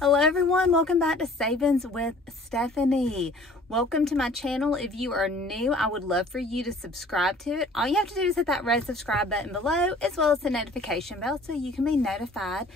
Hello everyone, welcome back to Savings with Stephanie. Welcome to my channel. If you are new, I would love for you to subscribe to it. All you have to do is hit that red subscribe button below, as well as the notification bell, so you can be notified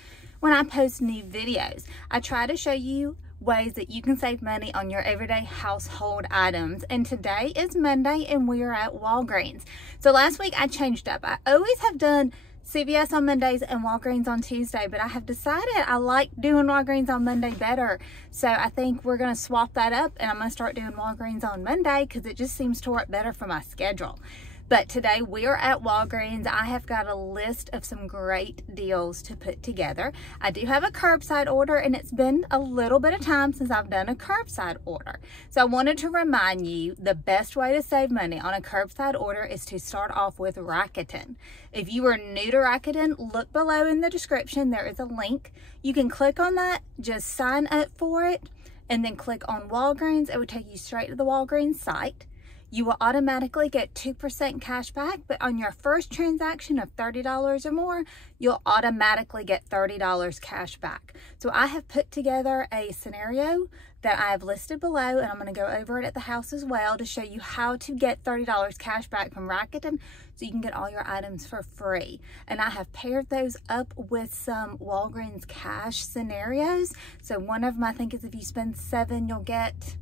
when I post new videos. I try to show you ways that you can save money on your everyday household items. And today is Monday and we are at Walgreens. So last week I changed up. I always have done CVS on Mondays and Walgreens on Tuesday, but I have decided I like doing Walgreens on Monday better. So I think we're going to swap that up and I'm going to start doing Walgreens on Monday because it just seems to work better for my schedule. But today we are at Walgreens. I have got a list of some great deals to put together. I do have a curbside order and it's been a little bit of time since I've done a curbside order. So I wanted to remind you the best way to save money on a curbside order is to start off with Rakuten. If you are new to Rakuten, look below in the description. There is a link. You can click on that, just sign up for it, and then click on Walgreens. It would take you straight to the Walgreens site. You will automatically get 2% cash back, but on your first transaction of $30 or more, you'll automatically get $30 cash back. So I have put together a scenario that I have listed below, and I'm going to go over it at the house as well to show you how to get $30 cash back from Rakuten so you can get all your items for free. And I have paired those up with some Walgreens cash scenarios. So one of them I think is if you spend $7, you'll get...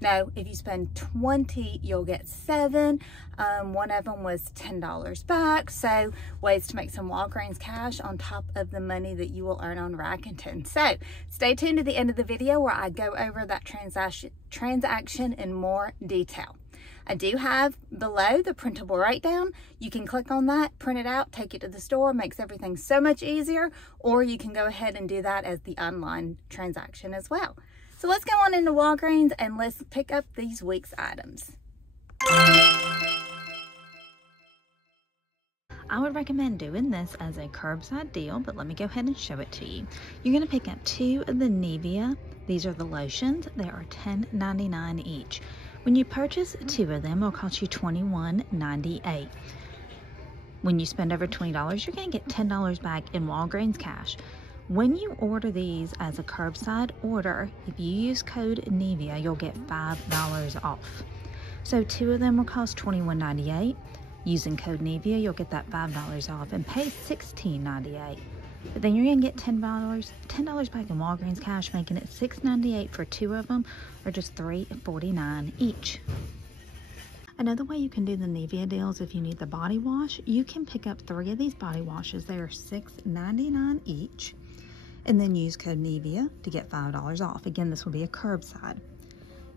No, if you spend $20, you'll get $7. One of them was $10 back. So ways to make some Walgreens cash on top of the money that you will earn on Rakuten. So stay tuned to the end of the video where I go over that transaction in more detail. I do have below the printable write-down. You can click on that, print it out, take it to the store, makes everything so much easier, or you can go ahead and do that as the online transaction as well. So let's go on into Walgreens and let's pick up these week's items. I would recommend doing this as a curbside deal, but let me go ahead and show it to you. You're going to pick up 2 of the Newbie. These are the lotions. They are $10.99 each. When you purchase 2 of them, it'll cost you $21.98. When you spend over $20, you're going to get $10 back in Walgreens cash. When you order these as a curbside order, if you use code Newbie, you'll get $5 off. So 2 of them will cost $21.98. Using code Newbie, you'll get that $5 off and pay $16.98. But then you're going to get $10 back in Walgreens cash, making it $6.98 for 2 of them, or just $3.49 each. Another way you can do the Newbie deals, if you need the body wash, you can pick up 3 of these body washes. They are $6.99 each. And then use code Newbie to get $5 off. Again, this will be a curbside.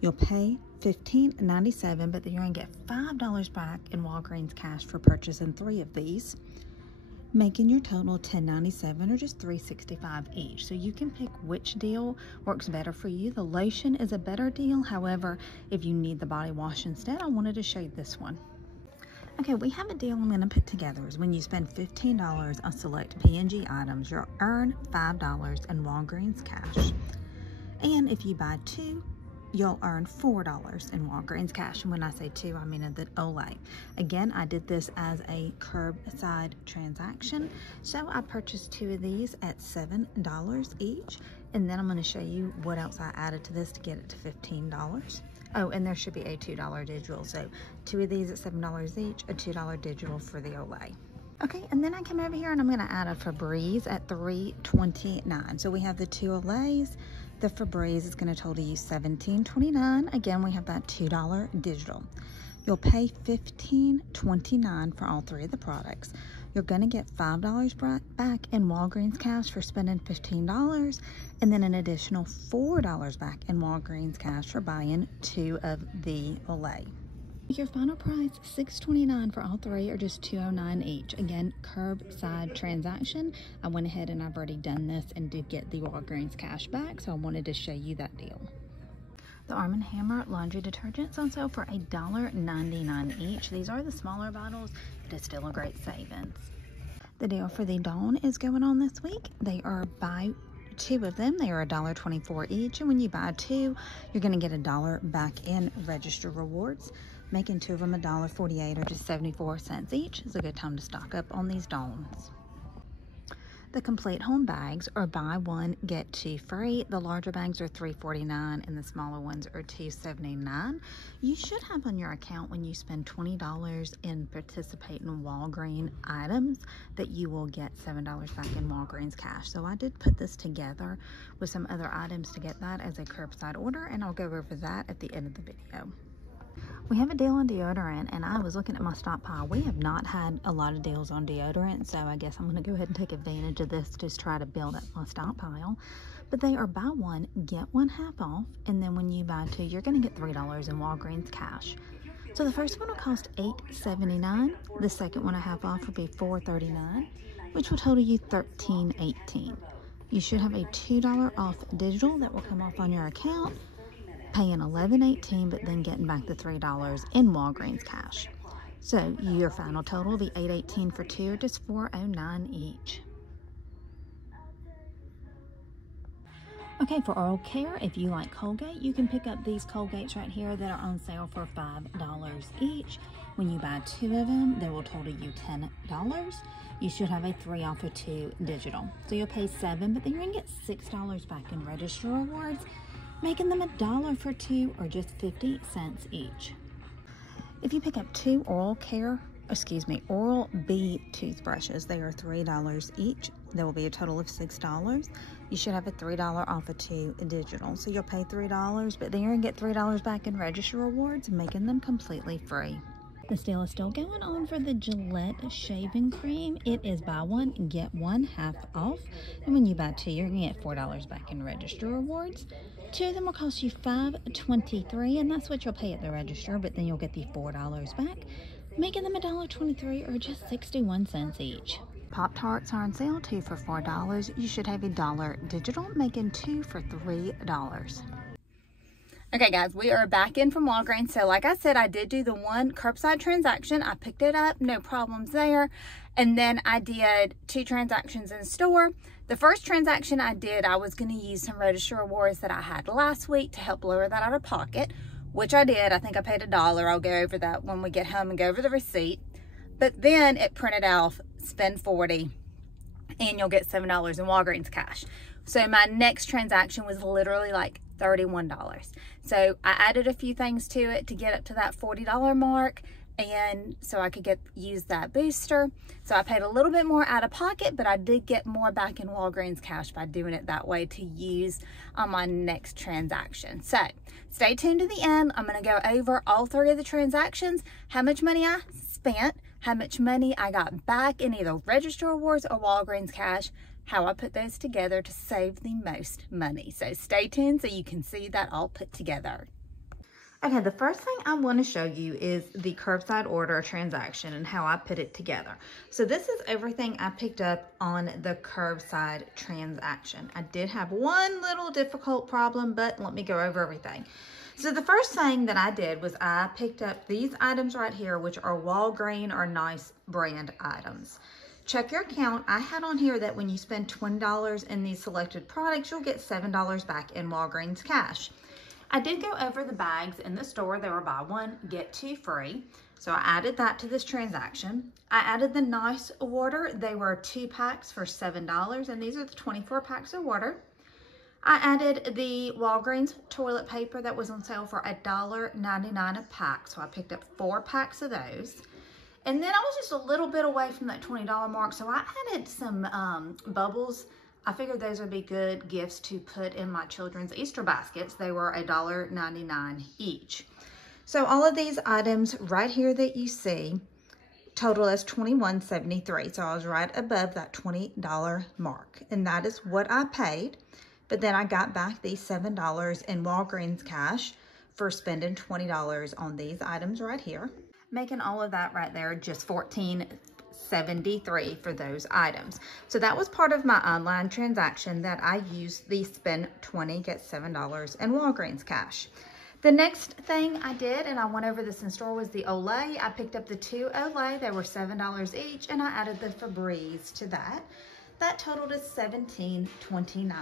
You'll pay $15.97, but then you're going to get $5 back in Walgreens cash for purchasing 3 of these, making your total $10.97 or just $3.65 each. So you can pick which deal works better for you. The lotion is a better deal. However, if you need the body wash instead, I wanted to show you this one. Okay, we have a deal I'm going to put together. Is when you spend $15 on select P&G items, you'll earn $5 in Walgreens cash. And if you buy 2, you'll earn $4 in Walgreens cash. And when I say 2, I mean the Olay. Again, I did this as a curbside transaction. So I purchased 2 of these at $7 each. And then I'm going to show you what else I added to this to get it to $15. Oh, and there should be a $2 digital. So 2 of these at $7 each, a $2 digital for the Olay. Okay, and then I come over here and I'm gonna add a Febreze at $3.29. So we have the 2 Olays. The Febreze is gonna total you $17.29. Again, we have that $2 digital. You'll pay $15.29 for all 3 of the products. You're gonna get $5 back in Walgreens cash for spending $15, and then an additional $4 back in Walgreens cash for buying 2 of the Olay. Your final price, $6.29 for all 3, or just $2.09 each. Again, curbside transaction. I went ahead and I've already done this and did get the Walgreens cash back, so I wanted to show you that deal. The Arm & Hammer laundry detergents on sale for $1.99 each. These are the smaller bottles, but it's still a great savings. The deal for the Dawn is going on this week. They are buy 2 of them. They are $1.24 each, and when you buy 2, you're going to get $1 back in register rewards, making 2 of them $1.48 or just 74 cents each. It's a good time to stock up on these Dawns. The complete home bags are buy one, get two free. The larger bags are $3.49 and the smaller ones are $2.79. You should have on your account when you spend $20 in participating Walgreens items that you will get $7 back in Walgreens cash. So I did put this together with some other items to get that as a curbside order, and I'll go over that at the end of the video. We have a deal on deodorant, and I was looking at my stockpile. We have not had a lot of deals on deodorant, so I guess I'm going to go ahead and take advantage of this, just try to build up my stockpile. But they are buy one, get one half off, and then when you buy two, you're going to get $3 in Walgreens cash. So the first one will cost $8.79. The second one, a half off, will be $4.39, which will total you $13.18. You should have a $2 off digital that will come off on your account, paying $11.18, but then getting back the $3 in Walgreens cash. So your final total will be $8.18 for two, just $4.09 each. Okay, for oral care, if you like Colgate, you can pick up these Colgates right here that are on sale for $5 each. When you buy two of them, they will total you $10. You should have a 3 off of 2 digital. So you'll pay $7, but then you're gonna get $6 back in register rewards, making them $1 for two, or just 50 cents each. If you pick up two Oral B toothbrushes, they are $3 each. There will be a total of $6. You should have a $3 off of 2 digital. So you'll pay $3, but then you're gonna get $3 back in register rewards, making them completely free. The deal is still going on for the Gillette shaving cream. It is buy one, get one half off. And when you buy two, you're gonna get $4 back in register rewards. Two of them will cost you $5.23, and that's what you'll pay at the register, but then you'll get the $4 back, making them $1.23, or just 61 cents each. Pop-Tarts are on sale, 2 for $4. You should have a $1 digital, making 2 for $3. Okay guys, we are back in from Walgreens. So like I said, I did do the one curbside transaction. I picked it up, no problems there. And then I did 2 transactions in store. The first transaction I did, I was going to use some register rewards that I had last week to help lower that out of pocket, which I did. I think I paid $1. I'll go over that when we get home and go over the receipt. But then it printed out, spend 40 and you'll get $7 in Walgreens cash. So my next transaction was literally like $31. So I added a few things to it to get up to that $40 mark, and so I could use that booster. So I paid a little bit more out of pocket, but I did get more back in Walgreens cash by doing it that way to use on my next transaction. So stay tuned to the end. I'm going to go over all 3 of the transactions, how much money I spent, how much money I got back in either register rewards or Walgreens cash, how I put those together to save the most money. So stay tuned so you can see that all put together. Okay, the first thing I want to show you is the curbside order transaction and how I put it together. So this is everything I picked up on the curbside transaction. I did have one little difficult problem, but let me go over everything. So the first thing that I did was I picked up these items right here, which are Walgreens or Nice brand items. Check your account. I had on here that when you spend $20 in these selected products, you'll get $7 back in Walgreens cash. I did go over the bags in the store. They were buy one, get two free. So I added that to this transaction. I added the Nice water. They were 2 packs for $7, and these are the 24 packs of water. I added the Walgreens toilet paper that was on sale for $1.99 a pack. So I picked up 4 packs of those. And then I was just a little bit away from that $20 mark, so I added some bubbles. I figured those would be good gifts to put in my children's Easter baskets. They were $1.99 each. So all of these items right here that you see total as $21.73. So I was right above that $20 mark, and that is what I paid. But then I got back these $7 in Walgreens cash for spending $20 on these items right here, making all of that right there just $14.73 for those items. So that was part of my online transaction that I used the spend 20, get $7 in Walgreens cash. The next thing I did, and I went over this in store, was the Olay. I picked up the 2 Olay. They were $7 each, and I added the Febreze to that. That totaled is $17.29.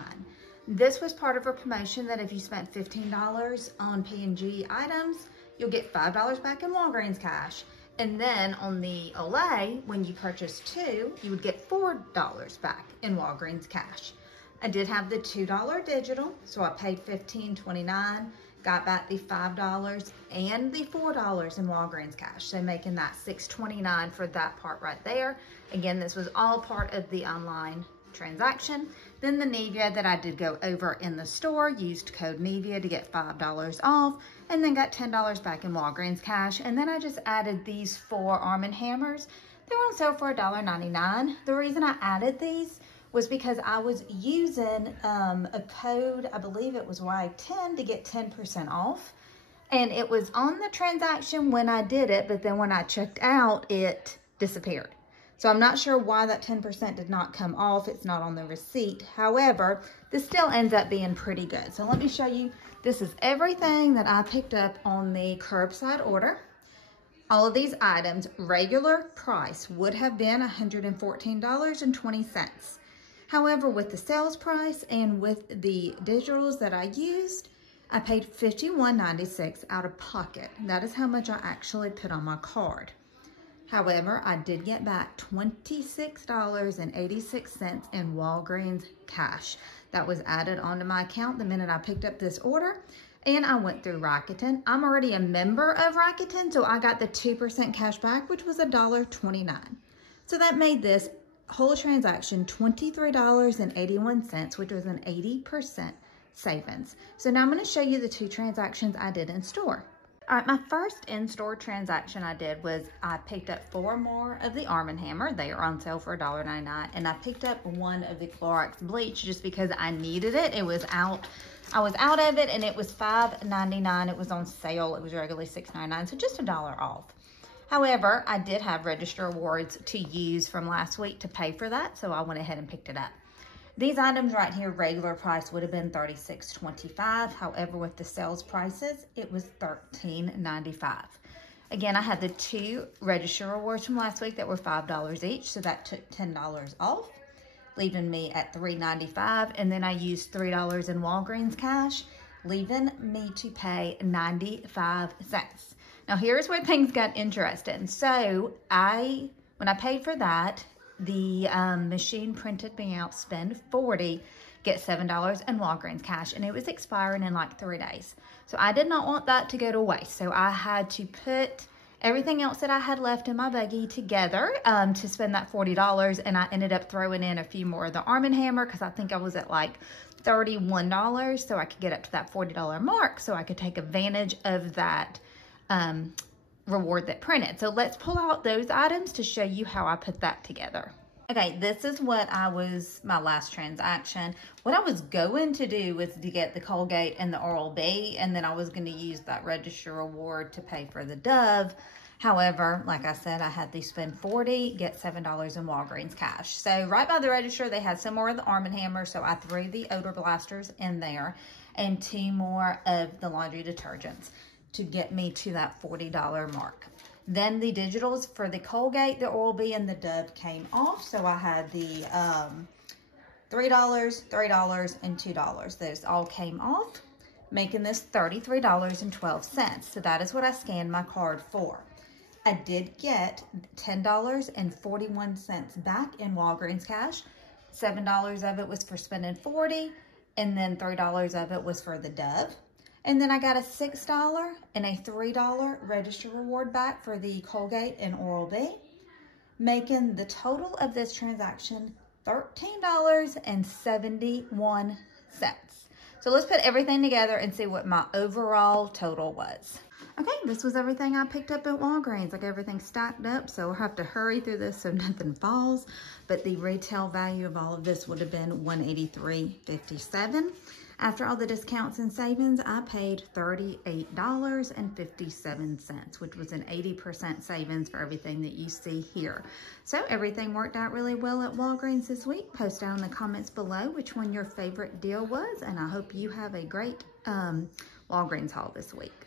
This was part of a promotion that if you spent $15 on P&G items, you'll get $5 back in Walgreens cash. And then on the Olay, when you purchase 2, you would get $4 back in Walgreens cash. I did have the $2 digital, so I paid $15.29, got back the $5 and the $4 in Walgreens cash, so making that $6.29 for that part right there. Again, this was all part of the online transaction. Then the Newbie that I did go over in the store, used code Newbie to get $5 off, and then got $10 back in Walgreens cash. And then I just added these 4 Arm & Hammers. They were on sale for $1.99. The reason I added these was because I was using a code, I believe it was Y10, to get 10% off. And it was on the transaction when I did it, but then when I checked out, it disappeared. So I'm not sure why that 10% did not come off. It's not on the receipt. However, this still ends up being pretty good. So let me show you. This is everything that I picked up on the curbside order. All of these items, regular price would have been $114.20. However, with the sales price and with the digitals that I used, I paid $51.96 out of pocket. That is how much I actually put on my card. However, I did get back $26.86 in Walgreens cash. That was added onto my account the minute I picked up this order, and I went through Rakuten. I'm already a member of Rakuten, so I got the 2% cash back, which was $1.29. So that made this whole transaction $23.81, which was an 80% savings. So now I'm going to show you the 2 transactions I did in store. All right, my first in-store transaction I did was I picked up 4 more of the Arm & Hammer. They are on sale for $1.99, and I picked up 1 of the Clorox bleach just because I needed it. It was out. I was out of it, and it was $5.99. It was on sale. It was regularly $6.99, so just $1 off. However, I did have register awards to use from last week to pay for that, so I went ahead and picked it up. These items right here, regular price would have been $36.25. However, with the sales prices, it was $13.95. Again, I had the 2 register rewards from last week that were $5 each, so that took $10 off, leaving me at $3.95. And then I used $3 in Walgreens cash, leaving me to pay 95 cents. Now, here's where things got interesting. So when I paid for that, the machine printed me out, spend $40, get $7 in Walgreens cash, and it was expiring in like 3 days. So I did not want that to go to waste. So I had to put everything else that I had left in my buggy together to spend that $40, and I ended up throwing in a few more of the Arm & Hammer because I think I was at like $31, so I could get up to that $40 mark, so I could take advantage of that reward that printed. So let's pull out those items to show you how I put that together. Okay, this is what my last transaction. What I was going to do was to get the Colgate and the Oral-B, and then I was going to use that register reward to pay for the Dove. However, like I said, I had to spend $40, get $7 in Walgreens cash. So right by the register, they had some more of the Arm & Hammer, so I threw the odor blasters in there and 2 more of the laundry detergents to get me to that $40 mark. Then the digitals for the Colgate, the Oral-B, and the Dove came off. So I had the $3, and $2. Those all came off, making this $33.12. So that is what I scanned my card for. I did get $10.41 back in Walgreens cash. $7 of it was for spending $40, and then $3 of it was for the Dove. And then I got a $6 and a $3 register reward back for the Colgate and Oral-B, making the total of this transaction $13.71. So let's put everything together and see what my overall total was. Okay, this was everything I picked up at Walgreens. Like everything stacked up, so we'll have to hurry through this so nothing falls. But the retail value of all of this would have been $183.57. After all the discounts and savings, I paid $38.57, which was an 80% savings for everything that you see here. So everything worked out really well at Walgreens this week. Post down in the comments below which one your favorite deal was, and I hope you have a great Walgreens haul this week.